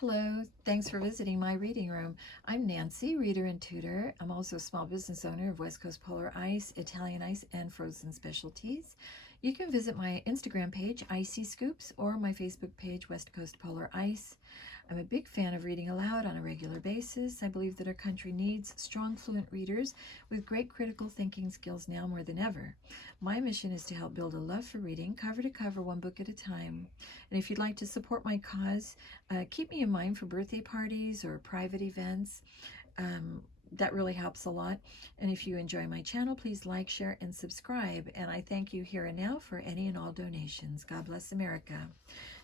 Hello, thanks for visiting my reading room. I'm Nancy, reader and tutor. I'm also a small business owner of West Coast Polar Ice, Italian Ice, and Frozen Specialties. You can visit my Instagram page, Icy Scoops, or my Facebook page, West Coast Polar Ice. I'm a big fan of reading aloud on a regular basis. I believe that our country needs strong, fluent readers with great critical thinking skills now more than ever. My mission is to help build a love for reading, cover to cover, one book at a time. And if you'd like to support my cause, keep me in mind for birthday parties or private events. That really helps a lot. And if you enjoy my channel, please like, share, and subscribe. And I thank you here and now for any and all donations. God bless America.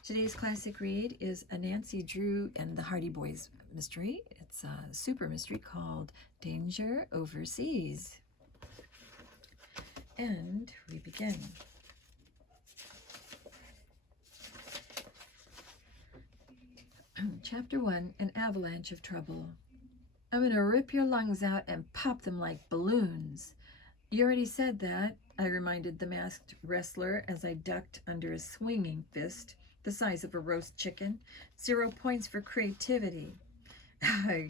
Today's classic read is a Nancy Drew and the Hardy Boys mystery. It's a super mystery called Danger Overseas. And we begin. Chapter 1, An Avalanche of Trouble. I'm going to rip your lungs out and pop them like balloons. You already said that, I reminded the masked wrestler as I ducked under a swinging fist the size of a roast chicken. 0 points for creativity.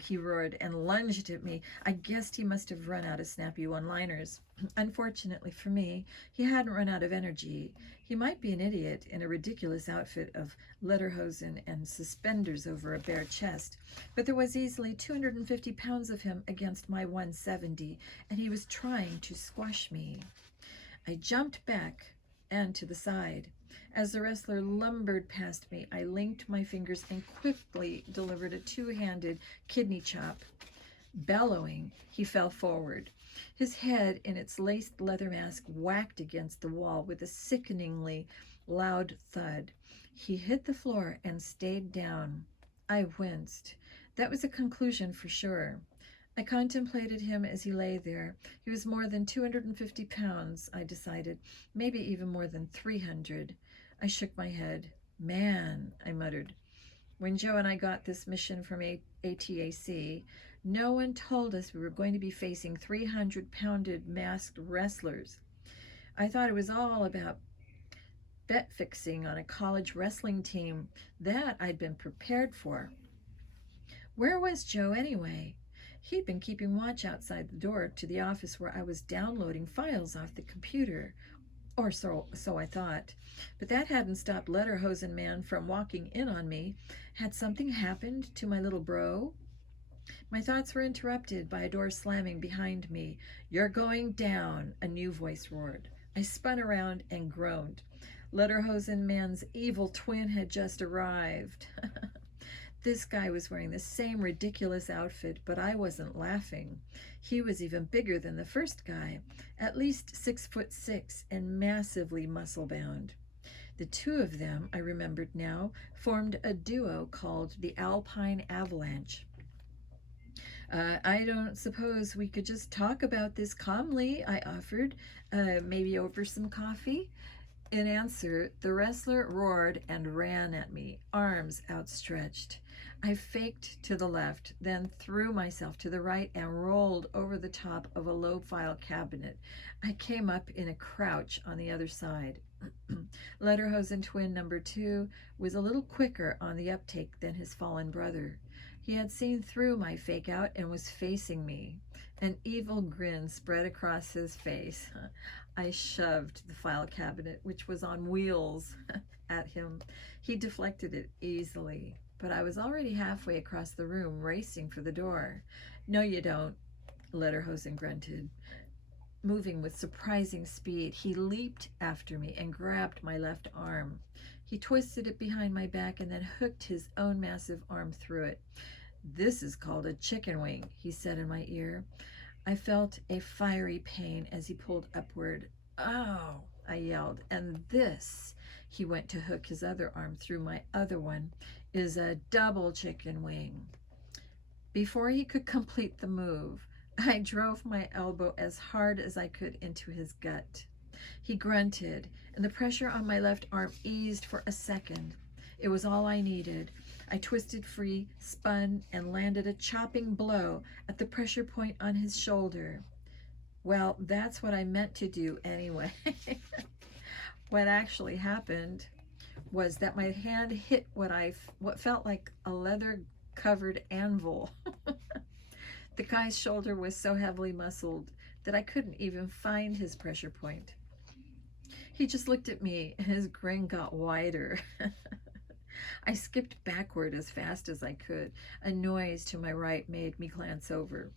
He roared and lunged at me. I guessed he must have run out of snappy one-liners. Unfortunately for me, he hadn't run out of energy. He might be an idiot in a ridiculous outfit of lederhosen and suspenders over a bare chest, but there was easily 250 pounds of him against my 170, and he was trying to squash me. I jumped back and to the side. As the wrestler lumbered past me, I linked my fingers and quickly delivered a two-handed kidney chop. Bellowing, he fell forward. His head in its laced leather mask whacked against the wall with a sickeningly loud thud. He hit the floor and stayed down. I winced. That was a conclusion for sure. I contemplated him as he lay there. He was more than 250 pounds, I decided, maybe even more than 300. I shook my head. Man, I muttered. When Joe and I got this mission from ATAC, no one told us we were going to be facing 300-pounded masked wrestlers. I thought it was all about bet fixing on a college wrestling team. That I'd been prepared for. Where was Joe anyway? He'd been keeping watch outside the door to the office where I was downloading files off the computer. Or so I thought. But that hadn't stopped Lederhosen Man from walking in on me. Had something happened to my little bro? My thoughts were interrupted by a door slamming behind me. You're going down, a new voice roared. I spun around and groaned. Lederhosen Man's evil twin had just arrived. This guy was wearing the same ridiculous outfit, but I wasn't laughing. He was even bigger than the first guy, at least 6'6" and massively muscle-bound. The two of them, I remembered now, formed a duo called the Alpine Avalanche. I don't suppose we could just talk about this calmly, I offered, maybe over some coffee? In answer, the wrestler roared and ran at me, arms outstretched. I faked to the left, then threw myself to the right and rolled over the top of a low file cabinet. I came up in a crouch on the other side. Lederhosen twin number 2 was a little quicker on the uptake than his fallen brother. He had seen through my fake out and was facing me. An evil grin spread across his face. I shoved the file cabinet, which was on wheels, at him. He deflected it easily, but I was already halfway across the room, racing for the door. No, you don't, Lederhosen grunted. Moving with surprising speed, he leaped after me and grabbed my left arm. He twisted it behind my back and then hooked his own massive arm through it. This is called a chicken wing, he said in my ear. I felt a fiery pain as he pulled upward. Oh, I yelled. And this, he went to hook his other arm through my other one, is a double chicken wing. Before he could complete the move, I drove my elbow as hard as I could into his gut. He grunted, and the pressure on my left arm eased for a second. It was all I needed. I twisted free, spun, and landed a chopping blow at the pressure point on his shoulder. Well, that's what I meant to do anyway. What actually happened was that my hand hit what felt like a leather-covered anvil. The guy's shoulder was so heavily muscled that I couldn't even find his pressure point. He just looked at me and his grin got wider. I skipped backward as fast as I could. A noise to my right made me glance over.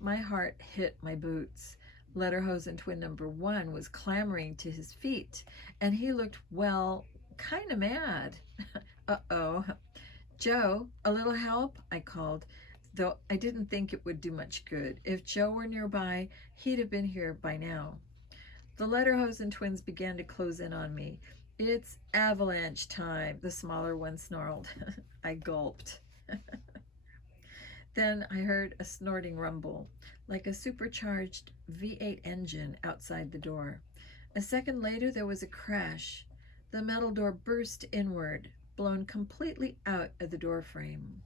My heart hit my boots. Lederhosen twin number 1 was clambering to his feet, and he looked, well, kind of mad. Uh-oh. Joe, a little help? I called, though I didn't think it would do much good. If Joe were nearby, he'd have been here by now. The Lederhosen twins began to close in on me. It's avalanche time, the smaller one snarled. I gulped. Then I heard a snorting rumble, like a supercharged V8 engine outside the door. A second later, there was a crash. The metal door burst inward, blown completely out of the door frame.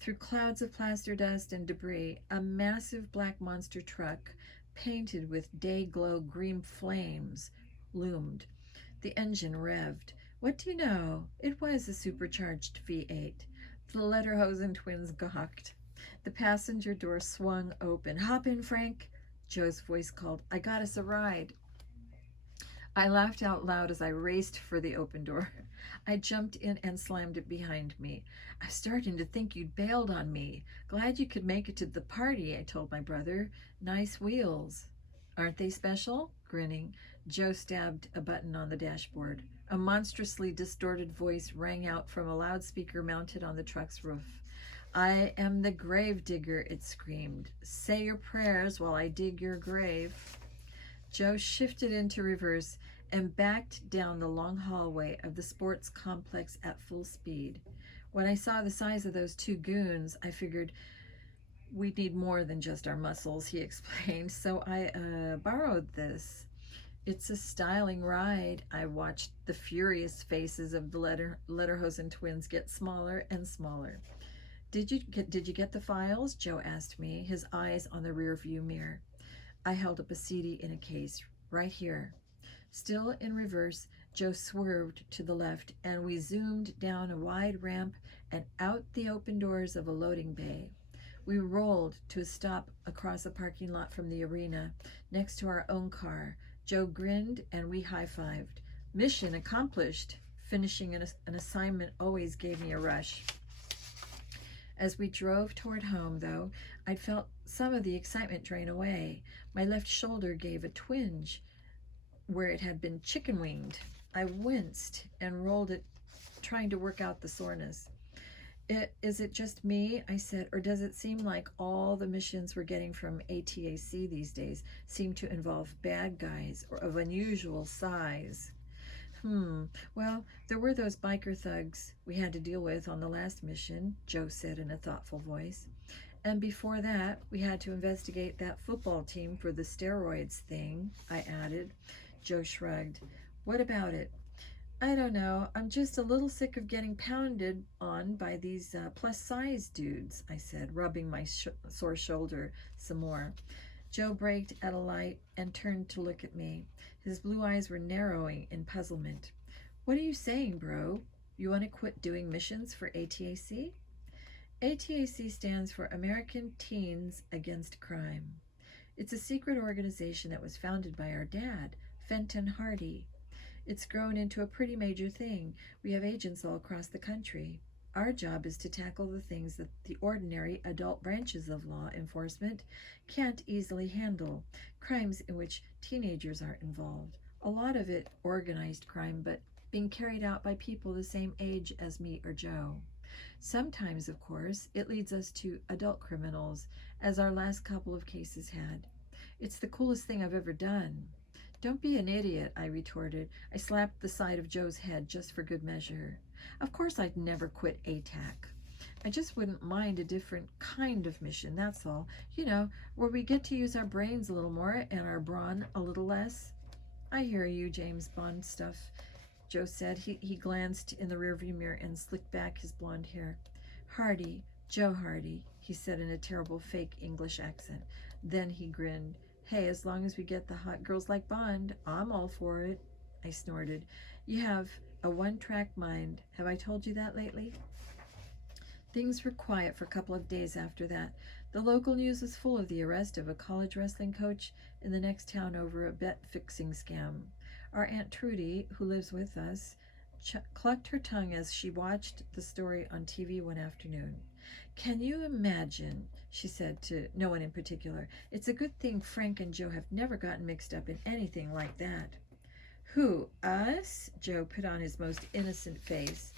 Through clouds of plaster dust and debris, a massive black monster truck, painted with day-glow green flames, loomed. The engine revved. What do you know? It was a supercharged V8. The Lederhosen twins gawked. The passenger door swung open. Hop in, Frank, Joe's voice called. I got us a ride. I laughed out loud as I raced for the open door. I jumped in and slammed it behind me. I'm starting to think you'd bailed on me. Glad you could make it to the party, I told my brother. Nice wheels. Aren't they special? Grinning, Joe stabbed a button on the dashboard. A monstrously distorted voice rang out from a loudspeaker mounted on the truck's roof. I am the grave digger, it screamed. Say your prayers while I dig your grave. Joe shifted into reverse and backed down the long hallway of the sports complex at full speed. When I saw the size of those two goons, I figured we'd need more than just our muscles, he explained, so I borrowed this. It's a styling ride. I watched the furious faces of the Lederhosen twins get smaller and smaller. Did you get the files? Joe asked me, his eyes on the rear view mirror. I held up a CD in a case, right here. Still in reverse, Joe swerved to the left, and we zoomed down a wide ramp and out the open doors of a loading bay. We rolled to a stop across a parking lot from the arena, next to our own car. Joe grinned, and we high-fived. Mission accomplished. Finishing an assignment always gave me a rush. As we drove toward home, though, I'd felt some of the excitement drain away. My left shoulder gave a twinge where it had been chicken-winged. I winced and rolled it, trying to work out the soreness. Is it just me, I said, or does it seem like all the missions we're getting from ATAC these days seem to involve bad guys or of unusual size? Well, there were those biker thugs we had to deal with on the last mission, Joe said in a thoughtful voice. And before that, we had to investigate that football team for the steroids thing, I added. Joe shrugged. What about it? I don't know. I'm just a little sick of getting pounded on by these plus-size dudes, I said, rubbing my sore shoulder some more. Joe braked at a light and turned to look at me. His blue eyes were narrowing in puzzlement. What are you saying, bro? You want to quit doing missions for ATAC? ATAC stands for American Teens Against Crime. It's a secret organization that was founded by our dad, Fenton Hardy. It's grown into a pretty major thing. We have agents all across the country. Our job is to tackle the things that the ordinary adult branches of law enforcement can't easily handle, crimes in which teenagers are involved. A lot of it organized crime, but being carried out by people the same age as me or Joe. Sometimes, of course, it leads us to adult criminals, as our last couple of cases had. It's the coolest thing I've ever done. Don't be an idiot, I retorted. I slapped the side of Joe's head just for good measure. Of course I'd never quit ATAC. I just wouldn't mind a different kind of mission, that's all. You know, where we get to use our brains a little more and our brawn a little less. I hear you, James Bond stuff, Joe said. He glanced in the rearview mirror and slicked back his blonde hair. Hardy, Joe Hardy, he said in a terrible fake English accent. Then he grinned. Hey, as long as we get the hot girls like Bond, I'm all for it, I snorted. You have A one-track mind. Have I told you that lately? Things were quiet for a couple of days after that. The local news was full of the arrest of a college wrestling coach in the next town over a bet-fixing scam. Our Aunt Trudy, who lives with us, clucked her tongue as she watched the story on TV one afternoon. "Can you imagine?" she said to no one in particular. "It's a good thing Frank and Joe have never gotten mixed up in anything like that." "Who, us?" Joe put on his most innocent face.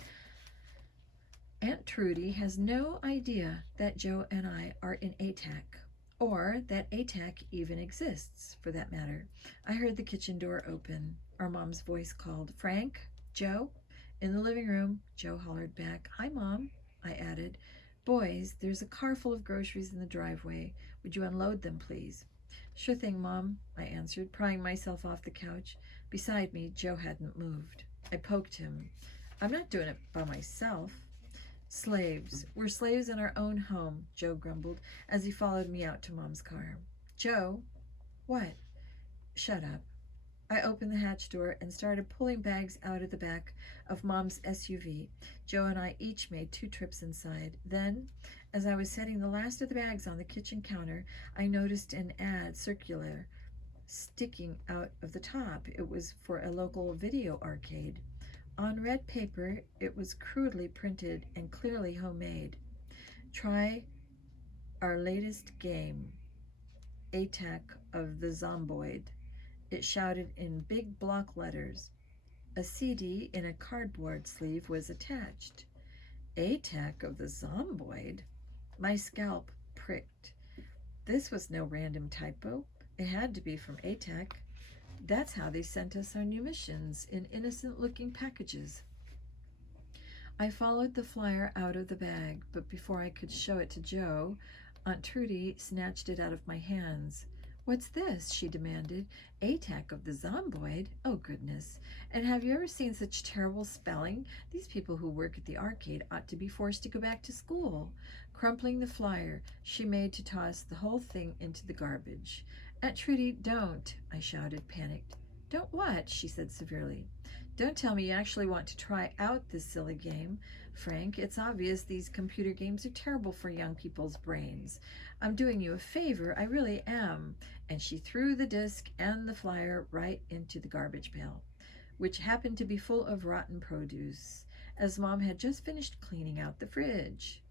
Aunt Trudy has no idea that Joe and I are in ATAC, or that ATAC even exists, for that matter. I heard the kitchen door open. Our mom's voice called, "Frank? Joe?" In the living room, Joe hollered back, "Hi, Mom." I added, "Boys, there's a car full of groceries in the driveway. Would you unload them, please?" "Sure thing, Mom," I answered, prying myself off the couch. Beside me, Joe hadn't moved. I poked him. "I'm not doing it by myself." "Slaves. We're slaves in our own home," Joe grumbled as he followed me out to Mom's car. "Joe?" "What?" "Shut up." I opened the hatch door and started pulling bags out of the back of Mom's SUV. Joe and I each made 2 trips inside. Then, as I was setting the last of the bags on the kitchen counter, I noticed an ad circular sticking out of the top. It was for a local video arcade. On red paper, it was crudely printed and clearly homemade. "Try our latest game, Attack of the Zomboid," it shouted in big block letters. A CD in a cardboard sleeve was attached. Attack of the Zomboid? My scalp pricked. This was no random typo. It had to be from ATAC. That's how they sent us our new missions, in innocent-looking packages. I followed the flyer out of the bag, but before I could show it to Joe, Aunt Trudy snatched it out of my hands. "What's this?" she demanded. "ATAC of the Zomboid? Oh, goodness. And have you ever seen such terrible spelling? These people who work at the arcade ought to be forced to go back to school." Crumpling the flyer, she made to toss the whole thing into the garbage. "Aunt Trudy, don't," I shouted, panicked. "Don't what?" she said severely. "Don't tell me you actually want to try out this silly game, Frank. It's obvious these computer games are terrible for young people's brains. I'm doing you a favor, I really am." And she threw the disc and the flyer right into the garbage pail, which happened to be full of rotten produce, as Mom had just finished cleaning out the fridge.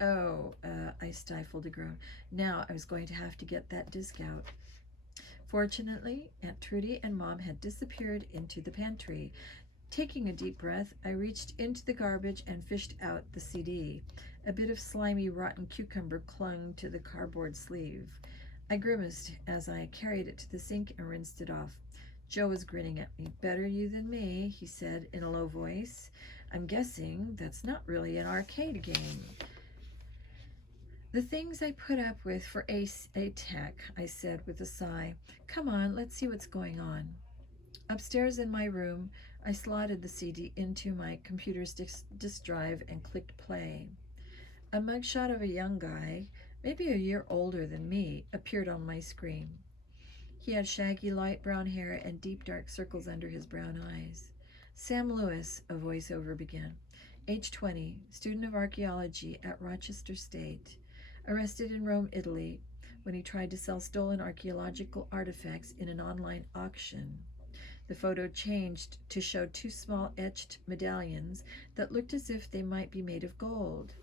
"Oh," I stifled a groan. Now I was going to have to get that disc out. Fortunately, Aunt Trudy and Mom had disappeared into the pantry. Taking a deep breath, I reached into the garbage and fished out the CD. A bit of slimy, rotten cucumber clung to the cardboard sleeve. I grimaced as I carried it to the sink and rinsed it off. Joe was grinning at me. "Better you than me," he said in a low voice. "I'm guessing that's not really an arcade game." "The things I put up with for ATAC," I said with a sigh. "Come on, let's see what's going on." Upstairs in my room, I slotted the CD into my computer's disk drive and clicked play. A mugshot of a young guy, maybe a year older than me, appeared on my screen. He had shaggy light brown hair and deep dark circles under his brown eyes. "Sam Lewis," a voiceover began. "Age 20, student of archaeology at Rochester State. Arrested in Rome, Italy, when he tried to sell stolen archaeological artifacts in an online auction." The photo changed to show 2 small etched medallions that looked as if they might be made of gold.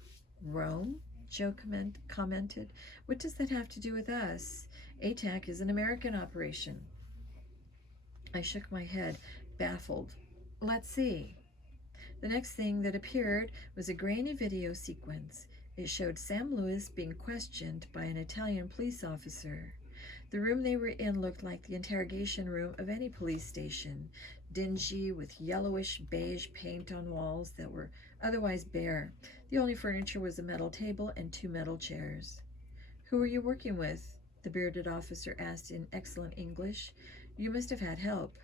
"Rome?" Joe commented. "What does that have to do with us? ATAC is an American operation." I shook my head, baffled. "Let's see." The next thing that appeared was a grainy video sequence. It showed Sam Lewis being questioned by an Italian police officer. The room they were in looked like the interrogation room of any police station, dingy with yellowish beige paint on walls that were otherwise bare. The only furniture was a metal table and 2 metal chairs. "Who are you working with?" the bearded officer asked in excellent English. "You must have had help."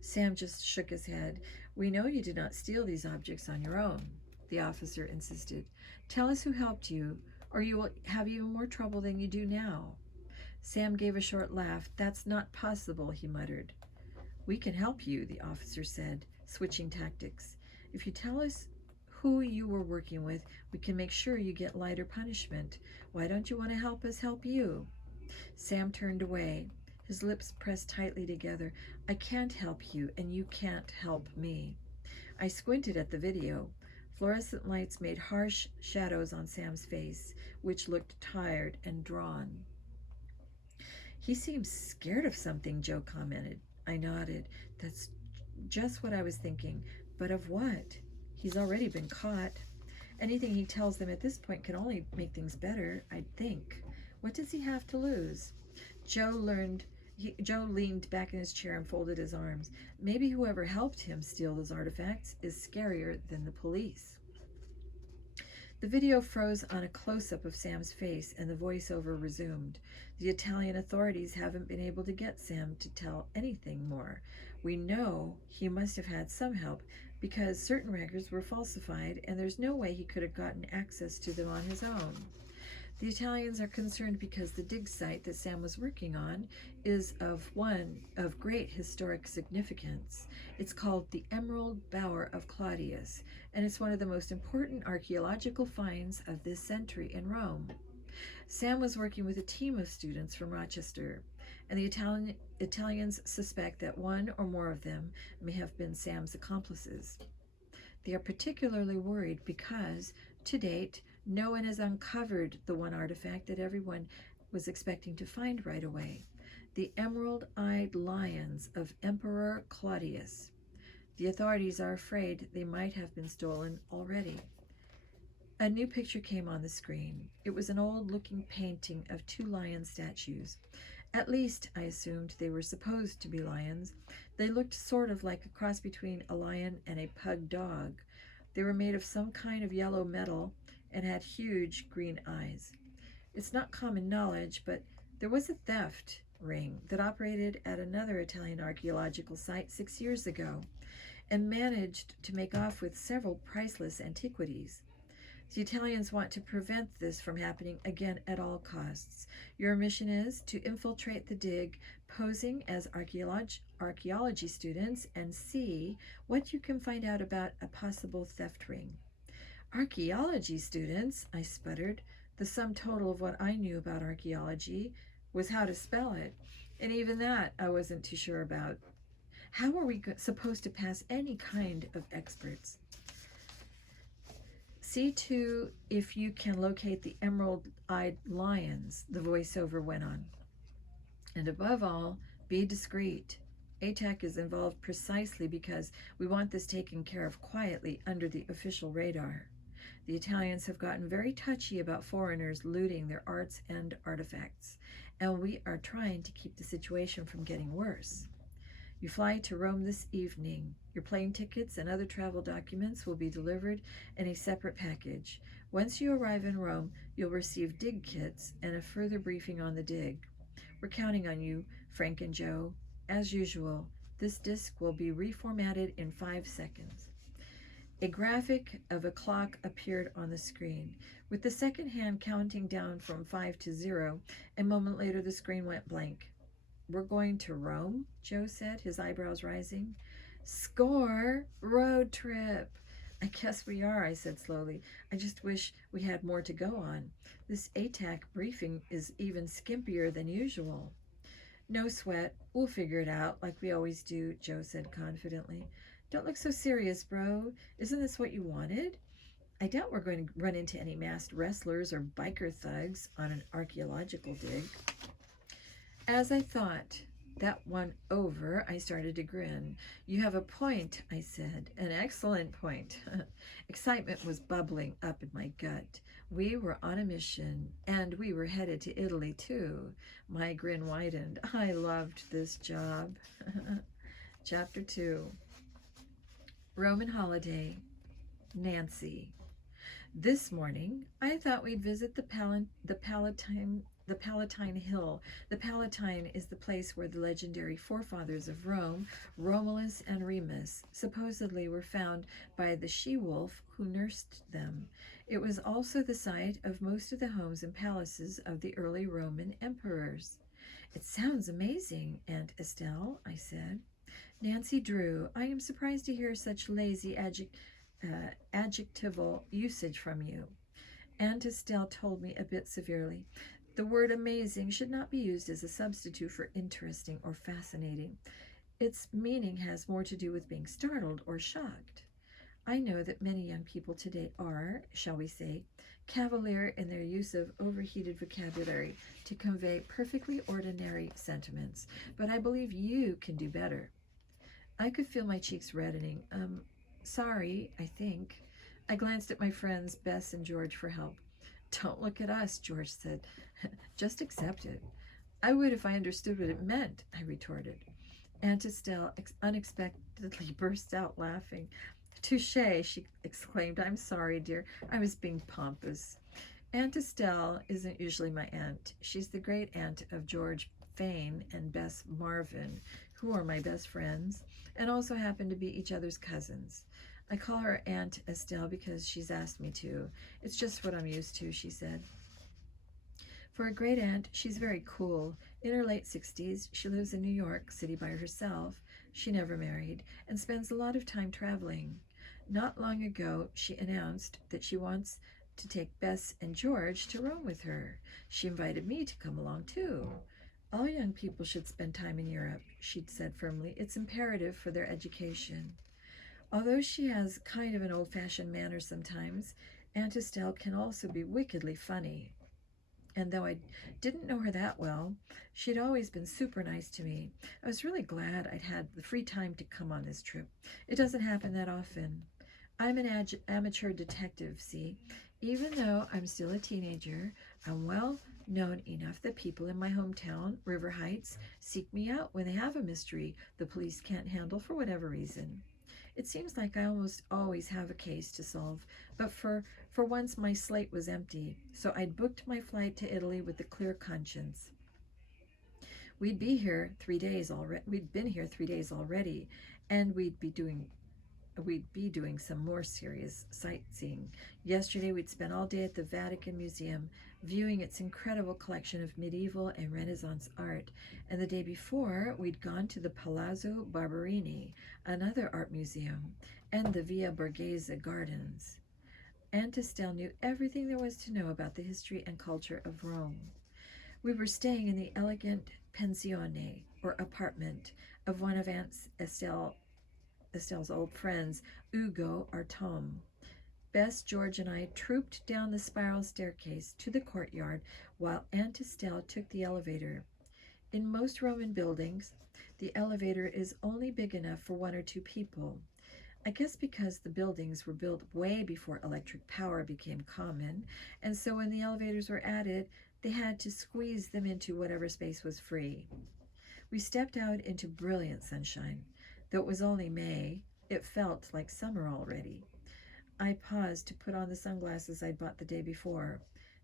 Sam just shook his head. "We know you did not steal these objects on your own," the officer insisted. "Tell us who helped you, or you will have even more trouble than you do now." Sam gave a short laugh. "That's not possible," he muttered. "We can help you," the officer said, switching tactics. If you tell us who you were working with, we can make sure you get lighter punishment. Why don't you want to help us help you? Sam turned away, his lips pressed tightly together. I can't help you, and you can't help me. I squinted at the video. Fluorescent lights made harsh shadows on Sam's face, which looked tired and drawn. He seems scared of something, Joe commented. I nodded. That's just what I was thinking. But of what? He's already been caught. Anything he tells them at this point can only make things better, I'd think. What does he have to lose? Joe leaned back in his chair and folded his arms. Maybe whoever helped him steal those artifacts is scarier than the police. The video froze on a close-up of Sam's face, and the voiceover resumed. The Italian authorities haven't been able to get Sam to tell anything more. We know he must have had some help because certain records were falsified, and there's no way he could have gotten access to them on his own. The Italians are concerned because the dig site that Sam was working on is one of great historic significance. It's called the Emerald Bower of Claudius, and it's one of the most important archaeological finds of this century in Rome. Sam was working with a team of students from Rochester, and the Italians suspect that one or more of them may have been Sam's accomplices. They are particularly worried because, to date, no one has uncovered the one artifact that everyone was expecting to find right away, the emerald-eyed lions of Emperor Claudius. The authorities are afraid they might have been stolen already. A new picture came on the screen. It was an old-looking painting of two lion statues. At least, I assumed they were supposed to be lions. They looked sort of like a cross between a lion and a pug dog. They were made of some kind of yellow metal and had huge green eyes. It's not common knowledge, but there was a theft ring that operated at another Italian archaeological site 6 years ago and managed to make off with several priceless antiquities. The Italians want to prevent this from happening again at all costs. Your mission is to infiltrate the dig, posing as archaeology students, and see what you can find out about a possible theft ring. Archaeology students, I sputtered. The sum total of what I knew about archaeology was how to spell it, and even that I wasn't too sure about. How are we supposed to pass any kind of experts? See to if you can locate the emerald-eyed lions, the voiceover went on. And above all, be discreet. ATAC is involved precisely because we want this taken care of quietly under the official radar. The Italians have gotten very touchy about foreigners looting their arts and artifacts, and we are trying to keep the situation from getting worse. You fly to Rome this evening. Your plane tickets and other travel documents will be delivered in a separate package. Once you arrive in Rome, you'll receive dig kits and a further briefing on the dig. We're counting on you, Frank and Joe. As usual, this disc will be reformatted in 5 seconds. A graphic of a clock appeared on the screen, with the second hand counting down from 5 to 0. A moment later, the screen went blank. We're going to Rome, Joe said, his eyebrows rising. Score! Road trip! I guess we are, I said slowly. I just wish we had more to go on. This ATAC briefing is even skimpier than usual. No sweat. We'll figure it out, like we always do, Joe said confidently. Don't look so serious, bro. Isn't this what you wanted? I doubt we're going to run into any masked wrestlers or biker thugs on an archaeological dig. As I thought that one over, I started to grin. You have a point, I said. An excellent point. Excitement was bubbling up in my gut. We were on a mission, and we were headed to Italy, too. My grin widened. I loved this job. Chapter 2. Roman Holiday. Nancy. This morning, I thought we'd visit the Palatine Hill. The Palatine is the place where the legendary forefathers of Rome, Romulus and Remus, supposedly were found by the she-wolf who nursed them. It was also the site of most of the homes and palaces of the early Roman emperors. It sounds amazing, Aunt Estelle, I said. Nancy Drew, I am surprised to hear such lazy adjectival usage from you. Aunt Estelle told me a bit severely. The word amazing should not be used as a substitute for interesting or fascinating. Its meaning has more to do with being startled or shocked. I know that many young people today are, shall we say, cavalier in their use of overheated vocabulary to convey perfectly ordinary sentiments, but I believe you can do better. I could feel my cheeks reddening. Sorry, I think. I glanced at my friends, Bess and George, for help. Don't look at us, George said. Just accept it. I would if I understood what it meant, I retorted. Aunt Estelle unexpectedly burst out laughing. Touche, she exclaimed. I'm sorry, dear. I was being pompous. Aunt Estelle isn't usually my aunt. She's the great aunt of George Fane and Bess Marvin, who are my best friends and also happen to be each other's cousins. I call her Aunt Estelle because she's asked me to. It's just what I'm used to, she said. For a great aunt, she's very cool. In her late 60s, she lives in New York City by herself. She never married and spends a lot of time traveling. Not long ago, she announced that she wants to take Bess and George to Rome with her. She invited me to come along too. All young people should spend time in Europe, she'd said firmly. It's imperative for their education. Although she has kind of an old-fashioned manner sometimes, Aunt Estelle can also be wickedly funny. And though I didn't know her that well, she'd always been super nice to me. I was really glad I'd had the free time to come on this trip. It doesn't happen that often. I'm an amateur detective, see? Even though I'm still a teenager, I'm well known enough that people in my hometown, River Heights, seek me out when they have a mystery the police can't handle for whatever reason. It seems like I almost always have a case to solve, but for once my slate was empty, so I'd booked my flight to Italy with a clear conscience. We'd been here 3 days already, and we'd be doing some more serious sightseeing. Yesterday, we'd spent all day at the Vatican Museum, viewing its incredible collection of medieval and Renaissance art. And the day before, we'd gone to the Palazzo Barberini, another art museum, and the Via Borghese Gardens. Aunt Estelle knew everything there was to know about the history and culture of Rome. We were staying in the elegant pensione, or apartment, of one of Estelle's old friends, Ugo Artom. Bess, George, and I trooped down the spiral staircase to the courtyard while Aunt Estelle took the elevator. In most Roman buildings, the elevator is only big enough for 1 or 2 people. I guess because the buildings were built way before electric power became common, and so when the elevators were added, they had to squeeze them into whatever space was free. We stepped out into brilliant sunshine. Though it was only May, it felt like summer already. I paused to put on the sunglasses I'd bought the day before.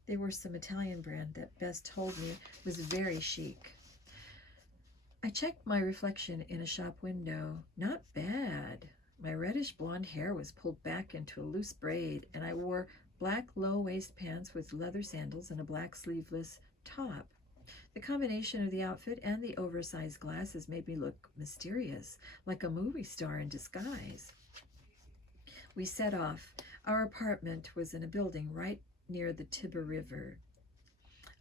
They were some Italian brand that Bess told me was very chic. I checked my reflection in a shop window. Not bad. My reddish blonde hair was pulled back into a loose braid, and I wore black low-waist pants with leather sandals and a black sleeveless top. The combination of the outfit and the oversized glasses made me look mysterious, like a movie star in disguise. We set off. Our apartment was in a building right near the Tiber River,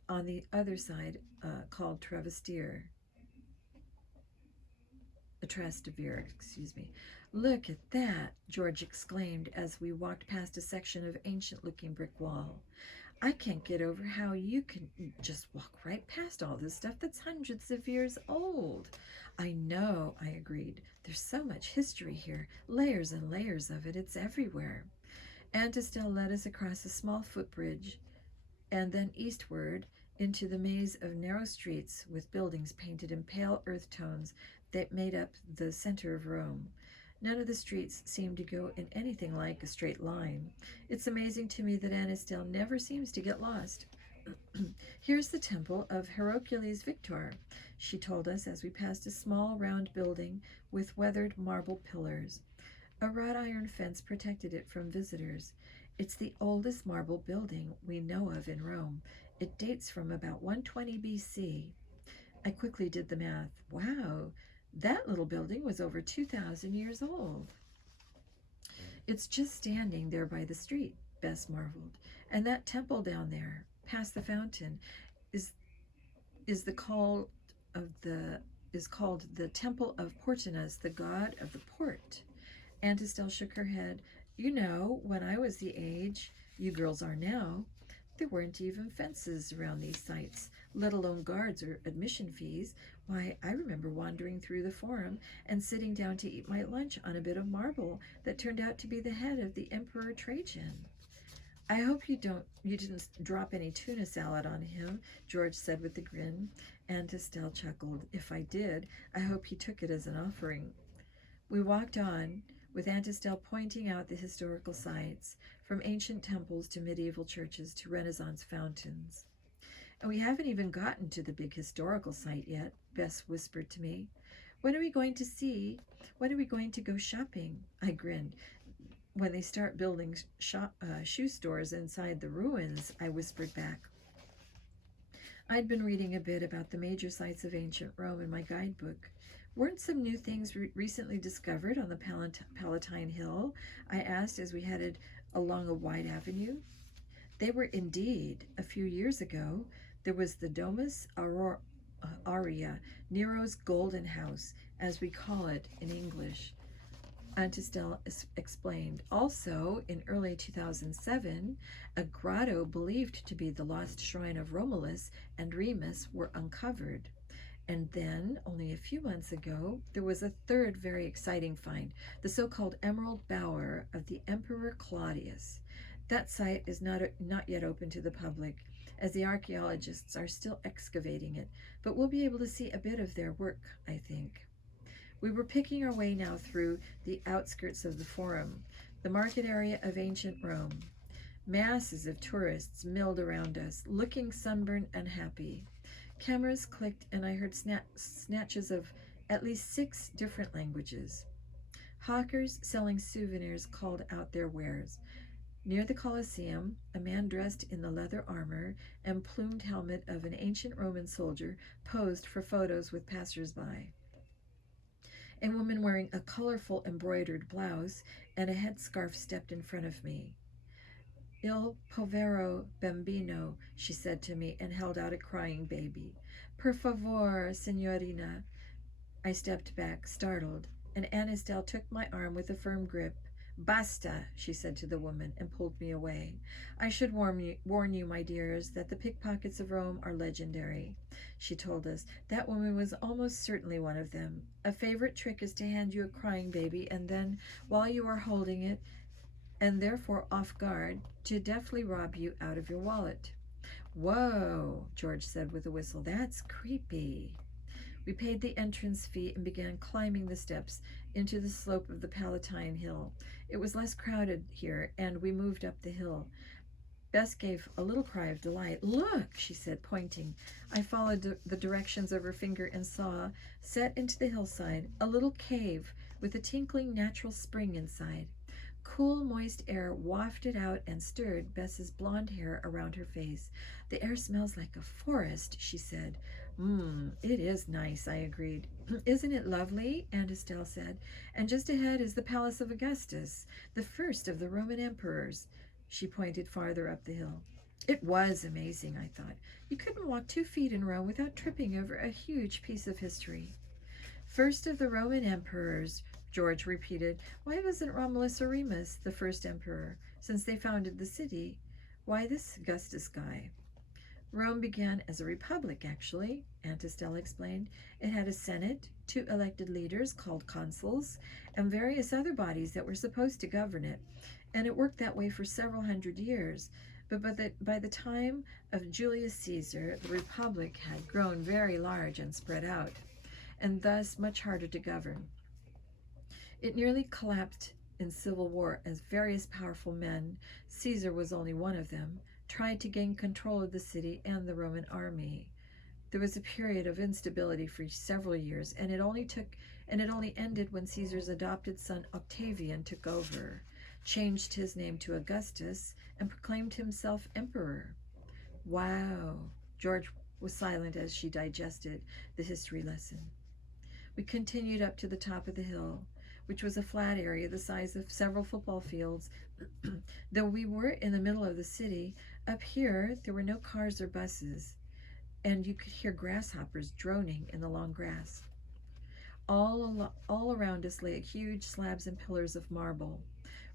on the other side called Trastevere. Look at that, George exclaimed as we walked past a section of ancient-looking brick wall. I can't get over how you can just walk right past all this stuff that's hundreds of years old. I know, I agreed. There's so much history here, layers and layers of it. It's everywhere. Aunt Estelle led us across a small footbridge and then eastward into the maze of narrow streets with buildings painted in pale earth tones that made up the center of Rome. None of the streets seemed to go in anything like a straight line. It's amazing to me that Aunt Estelle never seems to get lost. Here's the temple of Hercules Victor, she told us as we passed a small round building with weathered marble pillars. A wrought iron fence protected it from visitors. It's the oldest marble building we know of in Rome. It dates from about 120 BC. I quickly did the math. Wow, That little building was over 2,000 years old. It's just standing there by the street, Bess marveled. And that temple down there, past the fountain, is is the called of the is called the Temple of Portinus, the god of the port. Aunt Estelle shook her head. You know, when I was the age you girls are now, there weren't even fences around these sites, let alone guards or admission fees. Why, I remember wandering through the forum and sitting down to eat my lunch on a bit of marble that turned out to be the head of the Emperor Trajan. I hope you didn't drop any tuna salad on him, George said with a grin. Aunt Estelle chuckled. If I did, I hope he took it as an offering. We walked on, with Aunt Estelle pointing out the historical sites, from ancient temples to medieval churches to Renaissance fountains. And we haven't even gotten to the big historical site yet, Bess whispered to me. When are we going to see? When are we going to go shopping? I grinned. When they start building shoe stores inside the ruins, I whispered back. I'd been reading a bit about the major sites of ancient Rome in my guidebook. Weren't some new things recently discovered on the Palatine Hill? I asked as we headed along a wide avenue. They were indeed. A few years ago, there was the Domus Aurea, Nero's Golden House, as we call it in English. Aunt Estelle explained. Also, in early 2007, a grotto believed to be the lost shrine of Romulus and Remus were uncovered. And then, only a few months ago, there was a third very exciting find, the so-called Emerald Bower of the Emperor Claudius. That site is not yet open to the public, as the archaeologists are still excavating it, but we'll be able to see a bit of their work, I think. We were picking our way now through the outskirts of the Forum, the market area of ancient Rome. Masses of tourists milled around us, looking sunburned and happy. Cameras clicked, and I heard snatches of at least 6 different languages. Hawkers selling souvenirs called out their wares. Near the Colosseum, a man dressed in the leather armor and plumed helmet of an ancient Roman soldier posed for photos with passers-by. A woman wearing a colorful embroidered blouse and a headscarf stepped in front of me. Il povero bambino, she said to me, and held out a crying baby. Per favor, signorina. I stepped back, startled, and Aunt Estelle took my arm with a firm grip. Basta, she said to the woman, and pulled me away. I should warn you, my dears, that the pickpockets of Rome are legendary, she told us. That woman was almost certainly one of them. A favorite trick is to hand you a crying baby, and then, while you are holding it, and therefore off guard, to deftly rob you out of your wallet. Whoa, George said with a whistle. That's creepy. We paid the entrance fee and began climbing the steps into the slope of the Palatine Hill. It was less crowded here, and we moved up the hill. Bess gave a little cry of delight. Look, she said, pointing. I followed the directions of her finger and saw, set into the hillside, a little cave with a tinkling natural spring inside. Cool, moist air wafted out and stirred Bess's blonde hair around her face. The air smells like a forest, she said. It is nice, I agreed. Isn't it lovely? Aunt Estelle said. And just ahead is the Palace of Augustus, the first of the Roman emperors. She pointed farther up the hill. It was amazing, I thought. You couldn't walk 2 feet in Rome without tripping over a huge piece of history. First of the Roman emperors, George repeated. Why wasn't Romulus or Remus the first emperor, since they founded the city? Why this Augustus guy? Rome began as a republic, actually, Aunt Estelle explained. It had a senate, 2 elected leaders called consuls, and various other bodies that were supposed to govern it. And it worked that way for several hundred years. But by the time of Julius Caesar, the republic had grown very large and spread out, and thus much harder to govern. It nearly collapsed in civil war as various powerful men, Caesar was only one of them, tried to gain control of the city and the Roman army. There was a period of instability for several years, and it only ended when Caesar's adopted son Octavian took over, changed his name to Augustus, and proclaimed himself emperor. Wow. George was silent as she digested the history lesson. We continued up to the top of the hill, which was a flat area the size of several football fields. Though we were in the middle of the city, up here there were no cars or buses, and you could hear grasshoppers droning in the long grass. All around us lay huge slabs and pillars of marble,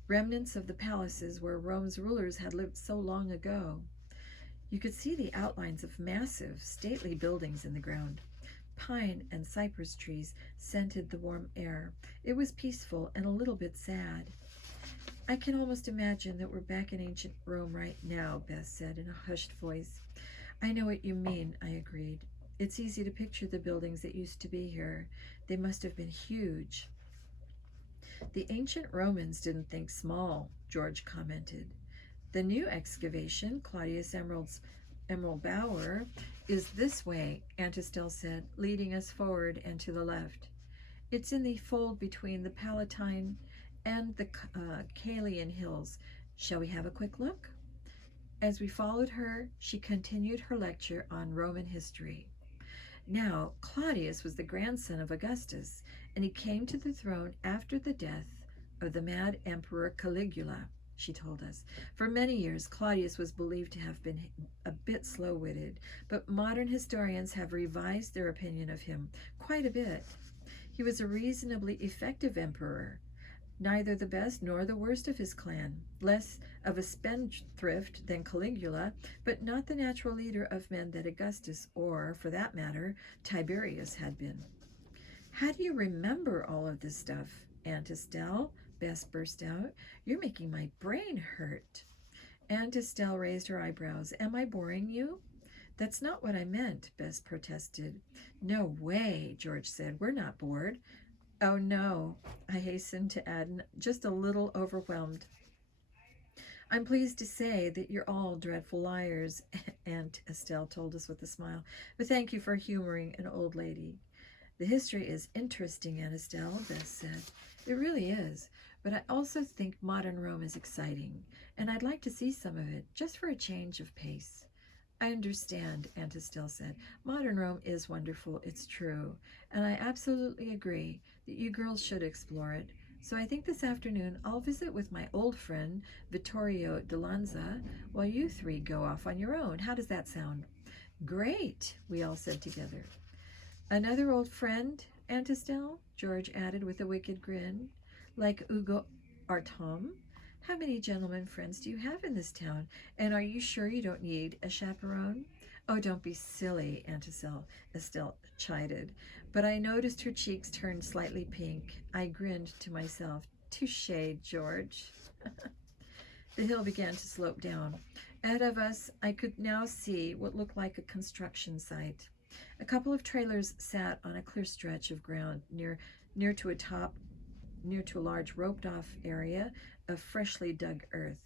remnants of the palaces where Rome's rulers had lived so long ago. You could see the outlines of massive, stately buildings in the ground. Pine and cypress trees scented the warm air. It was peaceful and a little bit sad. I can almost imagine that we're back in ancient Rome right now, Beth said in a hushed voice. I know what you mean, I agreed. It's easy to picture the buildings that used to be here. They must have been huge. The ancient Romans didn't think small, George commented. The new excavation, Claudius Emerald Bower, is this way, Aunt Estelle said, leading us forward and to the left. It's in the fold between the Palatine and the Caelian hills. Shall we have a quick look? As we followed her, she continued her lecture on Roman history. Now, Claudius was the grandson of Augustus, and he came to the throne after the death of the mad emperor Caligula, she told us. For many years, Claudius was believed to have been a bit slow-witted, but modern historians have revised their opinion of him quite a bit. He was a reasonably effective emperor, neither the best nor the worst of his clan, less of a spendthrift than Caligula, but not the natural leader of men that Augustus, or, for that matter, Tiberius had been. How do you remember all of this stuff, Aunt Estelle? Bess burst out. You're making my brain hurt. Aunt Estelle raised her eyebrows. Am I boring you? That's not what I meant, Bess protested. No way, George said. We're not bored. Oh, no, I hastened to add, just a little overwhelmed. I'm pleased to say that you're all dreadful liars, Aunt Estelle told us with a smile. But thank you for humoring an old lady. The history is interesting, Aunt Estelle, Bess said. It really is. But I also think modern Rome is exciting, and I'd like to see some of it, just for a change of pace. I understand, Aunt Estelle said. Modern Rome is wonderful, it's true, and I absolutely agree that you girls should explore it. So I think this afternoon I'll visit with my old friend, Vittorio de Lanza, while you three go off on your own. How does that sound? Great, we all said together. Another old friend, Aunt Estelle? George added with a wicked grin. Like Ugo Artom? How many gentlemen friends do you have in this town? And are you sure you don't need a chaperone? Oh, don't be silly, Aunt Estelle chided. But I noticed her cheeks turned slightly pink. I grinned to myself. Touché, George. The hill began to slope down. Ahead of us, I could now see what looked like a construction site. A couple of trailers sat on a clear stretch of ground near to a large roped-off area of freshly dug earth.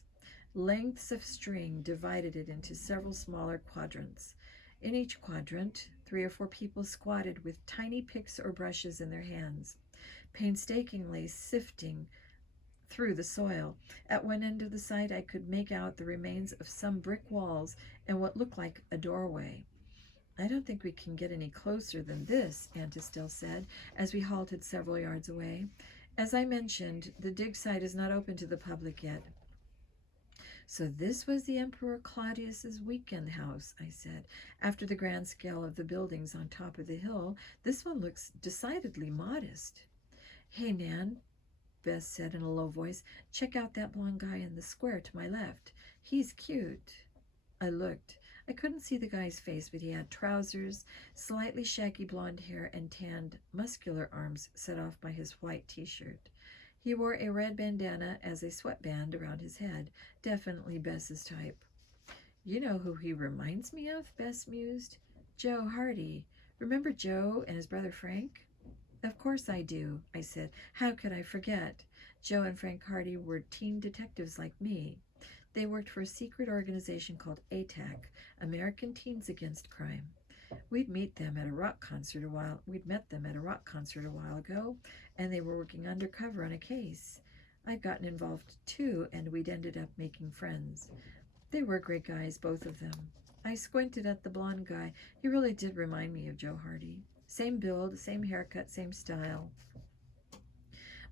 Lengths of string divided it into several smaller quadrants. In each quadrant, 3 or 4 people squatted with tiny picks or brushes in their hands, painstakingly sifting through the soil. At one end of the site, I could make out the remains of some brick walls and what looked like a doorway. I don't think we can get any closer than this, Aunt Estelle said, as we halted several yards away. As I mentioned, the dig site is not open to the public yet. So this was the Emperor Claudius's weekend house, I said. After the grand scale of the buildings on top of the hill, this one looks decidedly modest. Hey, Nan, Bess said in a low voice, check out that blonde guy in the square to my left. He's cute. I looked. I couldn't see the guy's face, but he had trousers, slightly shaggy blonde hair, and tanned, muscular arms set off by his white t-shirt. He wore a red bandana as a sweatband around his head, definitely Bess's type. You know who he reminds me of, Bess mused. Joe Hardy. Remember Joe and his brother Frank? Of course I do, I said. How could I forget? Joe and Frank Hardy were teen detectives like me. They worked for a secret organization called ATAC, American Teens Against Crime. We'd met them at a rock concert a while ago, and they were working undercover on a case. I'd gotten involved too, and we'd ended up making friends. They were great guys, both of them. I squinted at the blonde guy. He really did remind me of Joe Hardy. Same build, same haircut, same style.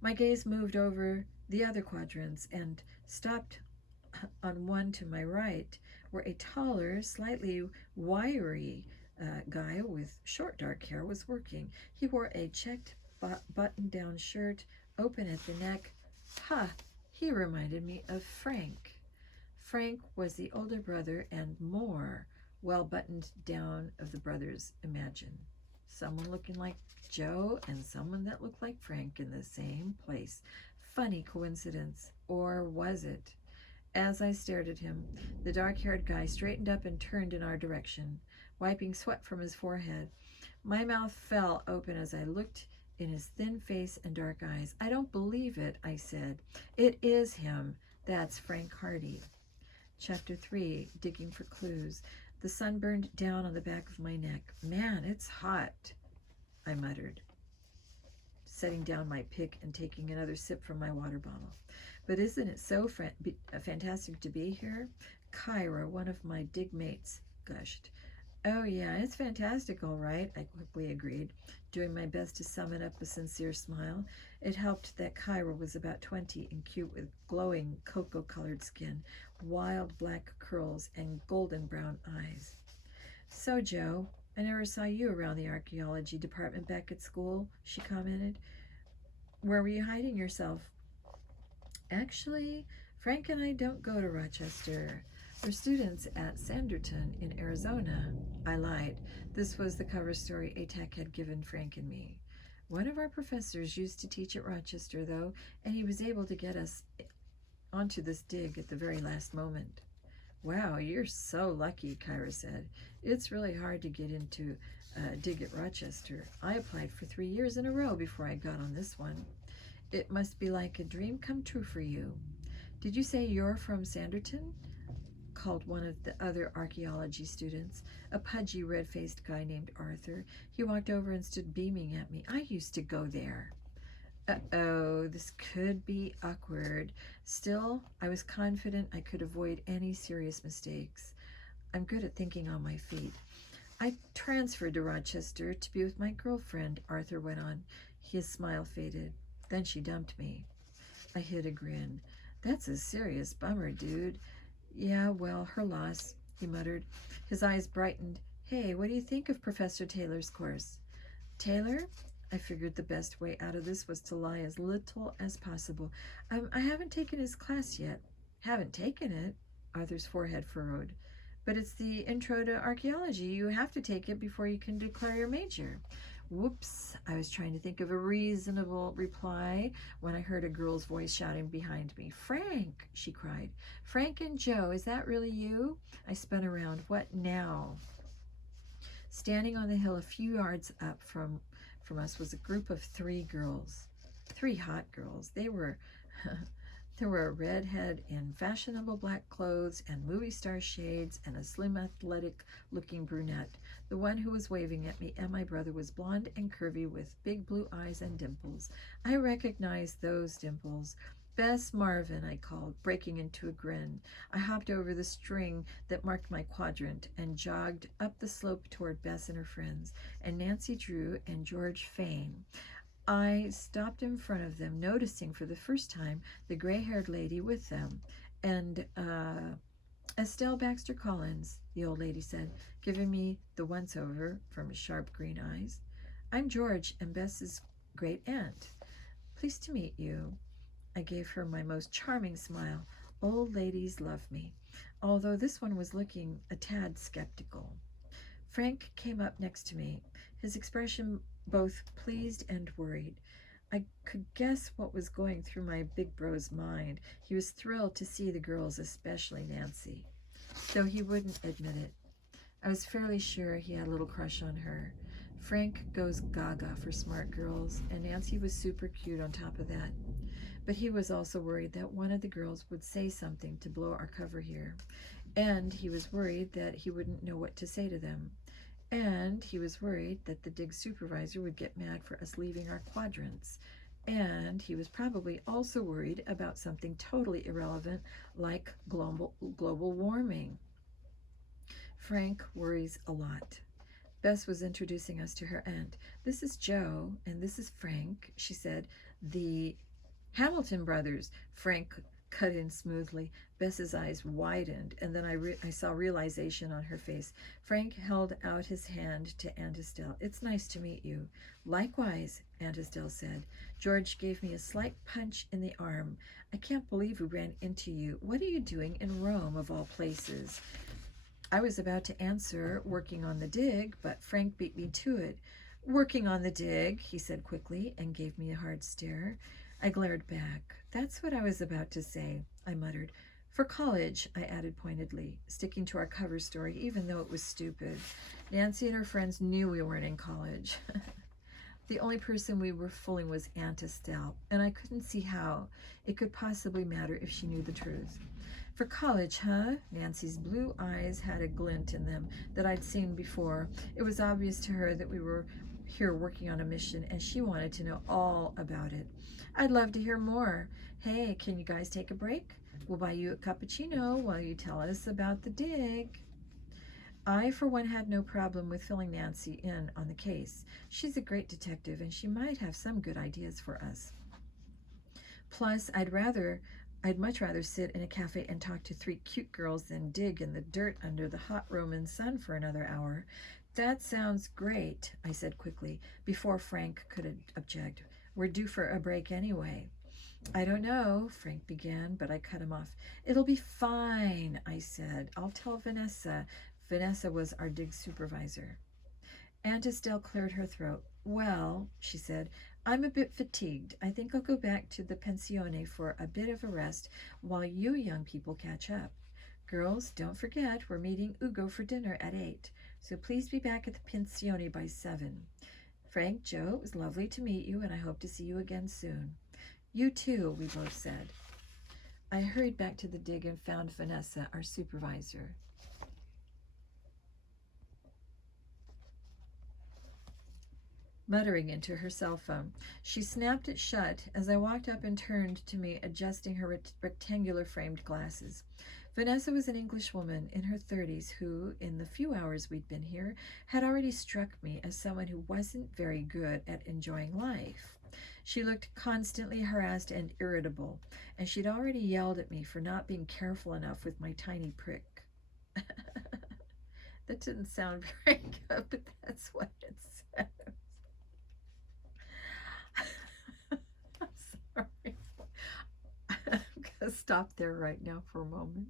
My gaze moved over the other quadrants and stopped on one to my right, where a taller, slightly wiry guy with short dark hair was working. He wore a checked button-down shirt, open at the neck. Ha! He reminded me of Frank. Frank was the older brother and more well buttoned down of the brothers. Imagine someone looking like Joe and someone that looked like Frank in the same place. Funny coincidence, or was it? As I stared at him, the dark-haired guy straightened up and turned in our direction, wiping sweat from his forehead. My mouth fell open as I looked in his thin face and dark eyes. I don't believe it, I said. It is him. That's Frank Hardy. Chapter 3, Digging for Clues. The sun burned down on the back of my neck. Man, it's hot, I muttered, setting down my pick and taking another sip from my water bottle. But isn't it so fantastic to be here? Kyra, one of my dig mates, gushed. Oh yeah, it's fantastic, all right, I quickly agreed, doing my best to summon up a sincere smile. It helped that Kyra was about 20 and cute with glowing cocoa-colored skin, wild black curls, and golden brown eyes. So, Joe, I never saw you around the archaeology department back at school, she commented. Where were you hiding yourself? Actually, Frank and I don't go to Rochester. We're students at Sanderton in Arizona. I lied. This was the cover story ATAC had given Frank and me. One of our professors used to teach at Rochester, though, and he was able to get us onto this dig at the very last moment. Wow, you're so lucky, Kyra said. It's really hard to get into dig at Rochester. I applied for 3 years in a row before I got on this one. It must be like a dream come true for you. Did you say you're from Sanderton? Called one of the other archaeology students, a pudgy, red-faced guy named Arthur. He walked over and stood beaming at me. I used to go there. Uh-oh, this could be awkward. Still, I was confident I could avoid any serious mistakes. I'm good at thinking on my feet. I transferred to Rochester to be with my girlfriend, Arthur went on. His smile faded. Then she dumped me. I hid a grin. That's a serious bummer, dude. Yeah, well, her loss, he muttered. His eyes brightened. Hey, what do you think of Professor Taylor's course? Taylor? I figured the best way out of this was to lie as little as possible. I haven't taken his class yet. Haven't taken it? Arthur's forehead furrowed. But it's the Intro to Archaeology. You have to take it before you can declare your major. Whoops, I was trying to think of a reasonable reply when I heard a girl's voice shouting behind me. Frank, she cried. Frank and Joe, is that really you? I spun around. What now? Standing on the hill a few yards up from us was a group of 3 girls. 3 hot girls. There were a redhead in fashionable black clothes and movie star shades and a slim, athletic-looking brunette. The one who was waving at me and my brother was blonde and curvy with big blue eyes and dimples. I recognized those dimples. Bess Marvin, I called, breaking into a grin. I hopped over the string that marked my quadrant and jogged up the slope toward Bess and her friends, and Nancy Drew and George Fain. I stopped in front of them, noticing for the first time the gray-haired lady with them. And, Estelle Baxter Collins, the old lady said, giving me the once-over from his sharp green eyes. I'm George and Bess's great-aunt. Pleased to meet you. I gave her my most charming smile. Old ladies love me, although this one was looking a tad skeptical. Frank came up next to me, his expression both pleased and worried. I could guess what was going through my big bro's mind. He was thrilled to see the girls, especially Nancy, though he wouldn't admit it. I was fairly sure he had a little crush on her. Frank goes gaga for smart girls, and Nancy was super cute on top of that. But he was also worried that one of the girls would say something to blow our cover here, and he was worried that he wouldn't know what to say to them. And he was worried that the dig supervisor would get mad for us leaving our quadrants. And he was probably also worried about something totally irrelevant like global warming. Frank worries a lot. Bess was introducing us to her aunt. "This is Joe, and this is Frank," she said. "The Hamilton brothers," Frank cut in smoothly. Bess's eyes widened, and then I saw realization on her face. Frank held out his hand to Aunt Estelle. "It's nice to meet you." "Likewise," Aunt Estelle said. George gave me a slight punch in the arm. "I can't believe we ran into you. What are you doing in Rome, of all places?" I was about to answer, "Working on the dig," but Frank beat me to it. "Working on the dig," he said quickly, and gave me a hard stare. I glared back. "That's what I was about to say," I muttered. "For college," I added pointedly, sticking to our cover story, even though it was stupid. Nancy and her friends knew we weren't in college. The only person we were fooling was Aunt Estelle, and I couldn't see how it could possibly matter if she knew the truth. "For college, huh?" Nancy's blue eyes had a glint in them that I'd seen before. It was obvious to her that we were here working on a mission, and she wanted to know all about it. "I'd love to hear more. Hey, can you guys take a break? We'll buy you a cappuccino while you tell us about the dig." I, for one, had no problem with filling Nancy in on the case. She's a great detective, and she might have some good ideas for us. Plus, I'd much rather sit in a cafe and talk to 3 cute girls than dig in the dirt under the hot Roman sun for another hour. "That sounds great," I said quickly, before Frank could object. "We're due for a break anyway." "I don't know," Frank began, but I cut him off. "It'll be fine," I said. "I'll tell Vanessa." Vanessa was our dig supervisor. Aunt Estelle cleared her throat. "Well," she said, "I'm a bit fatigued. I think I'll go back to the pensione for a bit of a rest while you young people catch up. Girls, don't forget we're meeting Ugo for dinner at 8, so please be back at the pensione by 7. Frank, Joe, it was lovely to meet you, and I hope to see you again soon." "You too," we both said. I hurried back to the dig and found Vanessa, our supervisor. Muttering into her cell phone. She snapped it shut as I walked up and turned to me, adjusting her rectangular framed glasses. Vanessa was an Englishwoman in her 30s who, in the few hours we'd been here, had already struck me as someone who wasn't very good at enjoying life. She looked constantly harassed and irritable, and she'd already yelled at me for not being careful enough with my tiny prick. That didn't sound very good, but that's what it said. I'm sorry. I'm going to stop there right now for a moment.